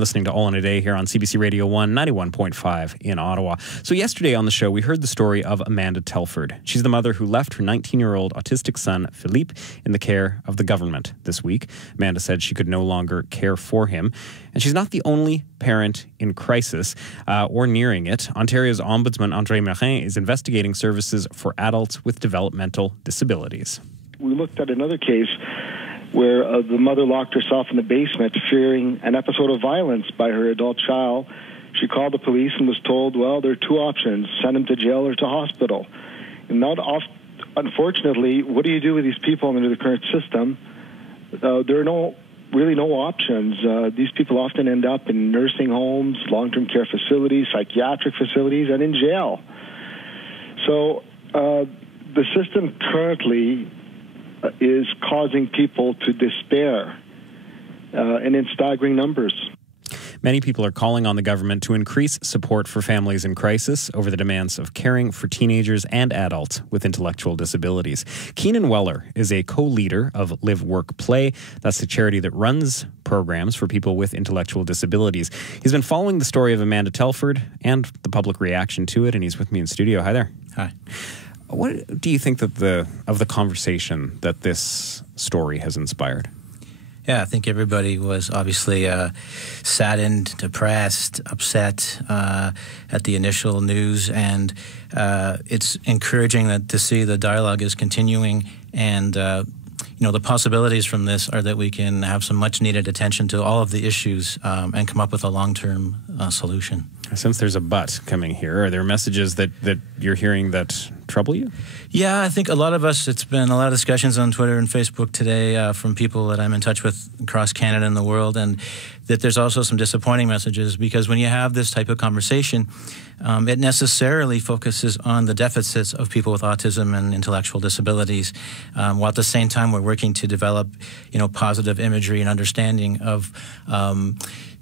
Listening to All in a Day here on CBC Radio 1, 91.5 in Ottawa. So yesterday on the show, we heard the story of Amanda Telford. She's the mother who left her 19-year-old autistic son, Philippe, in the care of the government this week. Amanda said she could no longer care for him. And she's not the only parent in crisis or nearing it. Ontario's Ombudsman, André Marin, is investigating services for adults with developmental disabilities. We looked at another case where the mother locked herself in the basement fearing an episode of violence by her adult child. She called the police and was told, well, there are two options, send him to jail or to hospital. And unfortunately, what do you do with these people under the current system? There are really no options. These people often end up in nursing homes, long-term care facilities, psychiatric facilities, and in jail. So the system currently is causing people to despair, and in staggering numbers. Many people are calling on the government to increase support for families in crisis over the demands of caring for teenagers and adults with intellectual disabilities. Keenan Wellar is a co-leader of LiveWorkPlay. That's the charity that runs programs for people with intellectual disabilities. He's been following the story of Amanda Telford and the public reaction to it, and he's with me in studio. Hi there. Hi. What do you think that of the conversation that this story has inspired? Yeah, I think everybody was obviously saddened, depressed, upset at the initial news, and it's encouraging to see the dialogue is continuing, and the possibilities from this are that we can have some much-needed attention to all of the issues and come up with a long-term solution. Since there's a but coming here, are there messages that you're hearing that trouble you? Yeah, I think a lot of us, it's been a lot of discussions on Twitter and Facebook today from people that I'm in touch with across Canada and the world, and that there's also some disappointing messages, because when you have this type of conversation, it necessarily focuses on the deficits of people with autism and intellectual disabilities, while at the same time we're working to develop, positive imagery and understanding of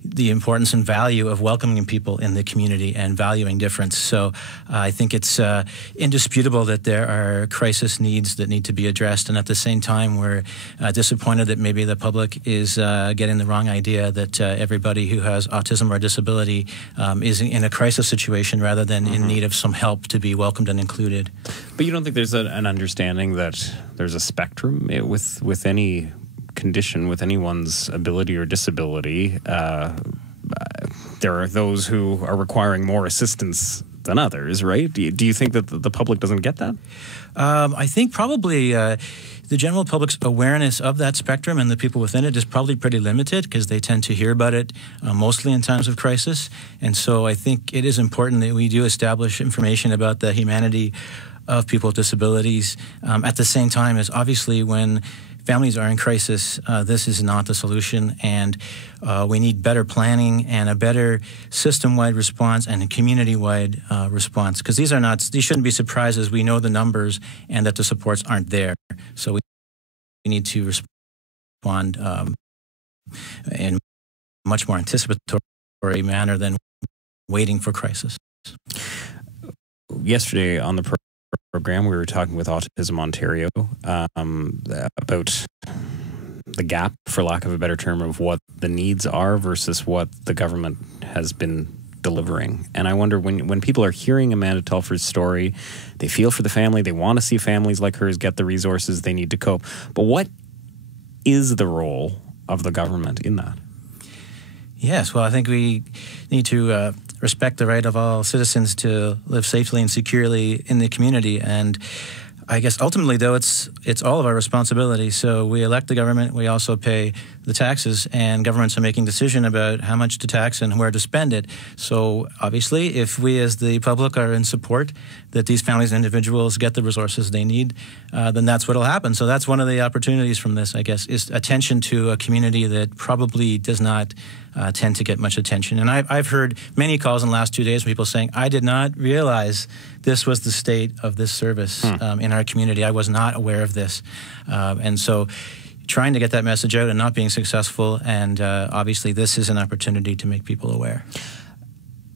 the importance and value of welcoming people in the community and valuing difference. So I think it's indisputable that there are crisis needs that need to be addressed, and at the same time we're disappointed that maybe the public is getting the wrong idea that everybody who has autism or disability is in a crisis situation rather than in need of some help to be welcomed and included. But you don't think there's an understanding that there's a spectrum with any condition, with anyone's ability or disability? There are those who are requiring more assistance than others, right? Do you think that the public doesn't get that? I think probably the general public's awareness of that spectrum and the people within it is probably pretty limited, because they tend to hear about it mostly in times of crisis. And so I think it is important that we do establish information about the humanity of people with disabilities. At the same time, as obviously when families are in crisis, this is not the solution, and we need better planning and a better system-wide response and a community-wide response, because these shouldn't be surprises. We know the numbers and that the supports aren't there, so we need to respond in a much more anticipatory manner than waiting for crisis. Yesterday on the program, we were talking with Autism Ontario about the gap, for lack of a better term, of what the needs are versus what the government has been delivering. And I wonder, when people are hearing Amanda Telford's story, they feel for the family, they want to see families like hers get the resources they need to cope. But what is the role of the government in that? Yes, well, I think we need to respect the right of all citizens to live safely and securely in the community. And I guess ultimately, though, it's all of our responsibility. So we elect the government, we also pay the taxes, and governments are making decisions about how much to tax and where to spend it. So obviously, if we as the public are in support that these families and individuals get the resources they need, then that's what will happen. So that's one of the opportunities from this, I guess, is attention to a community that probably does not tend to get much attention. And I've heard many calls in the last 2 days from people saying, I did not realize this was the state of this service in our community. I was not aware of this. And so trying to get that message out and not being successful, and obviously this is an opportunity to make people aware.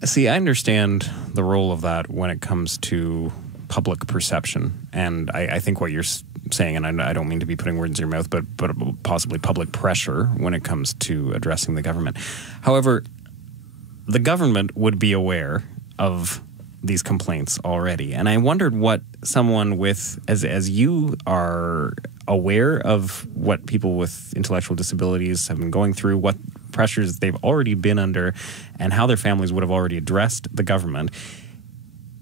See, I understand the role of that when it comes to public perception, and I think what you're saying, and I don't mean to be putting words in your mouth, but possibly public pressure when it comes to addressing the government. However, the government would be aware of these complaints already, and I wondered what someone with, as you are aware of what people with intellectual disabilities have been going through, what pressures they've already been under, and how their families would have already addressed the government.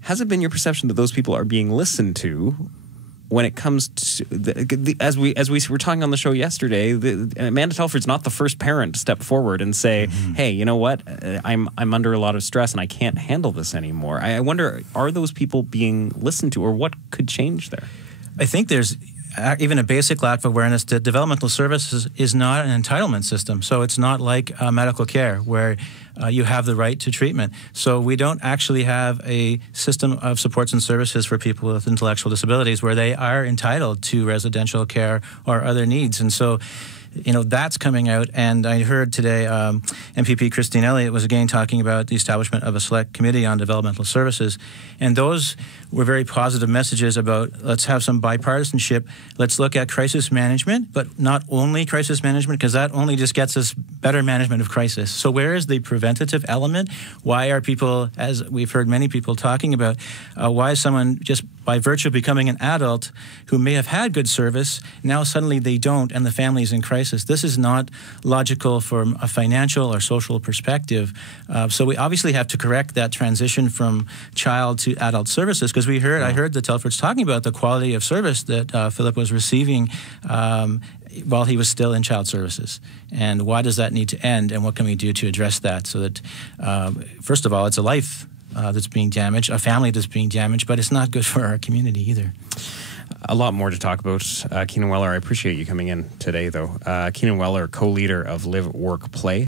Has it been your perception that those people are being listened to when it comes to, as we were talking on the show yesterday, Amanda Telford's not the first parent to step forward and say, hey, you know what, I'm under a lot of stress and I can't handle this anymore. I wonder, are those people being listened to, or what could change there? I think there's even a basic lack of awareness that developmental services is not an entitlement system. So it's not like medical care where you have the right to treatment. So we don't actually have a system of supports and services for people with intellectual disabilities where they are entitled to residential care or other needs. And so, you know, that's coming out. And I heard today MPP Christine Elliott was again talking about the establishment of a select committee on developmental services. And those were very positive messages about let's have some bipartisanship. Let's look at crisis management, but not only crisis management, because that only just gets us better management of crisis. So where is the preventative element? Why are people, as we've heard many people talking about, why is someone just by virtue of becoming an adult who may have had good service, now suddenly they don't and the family is in crisis? This is not logical from a financial or social perspective. So we obviously have to correct that transition from child to adult services, because I heard the Telfords talking about the quality of service that Philip was receiving while he was still in child services. And why does that need to end, and what can we do to address that so that, first of all, it's a life that's being damaged, a family that's being damaged, but it's not good for our community either. A lot more to talk about. Keenan Wellar, I appreciate you coming in today, though. Keenan Wellar, co-leader of LiveWorkPlay.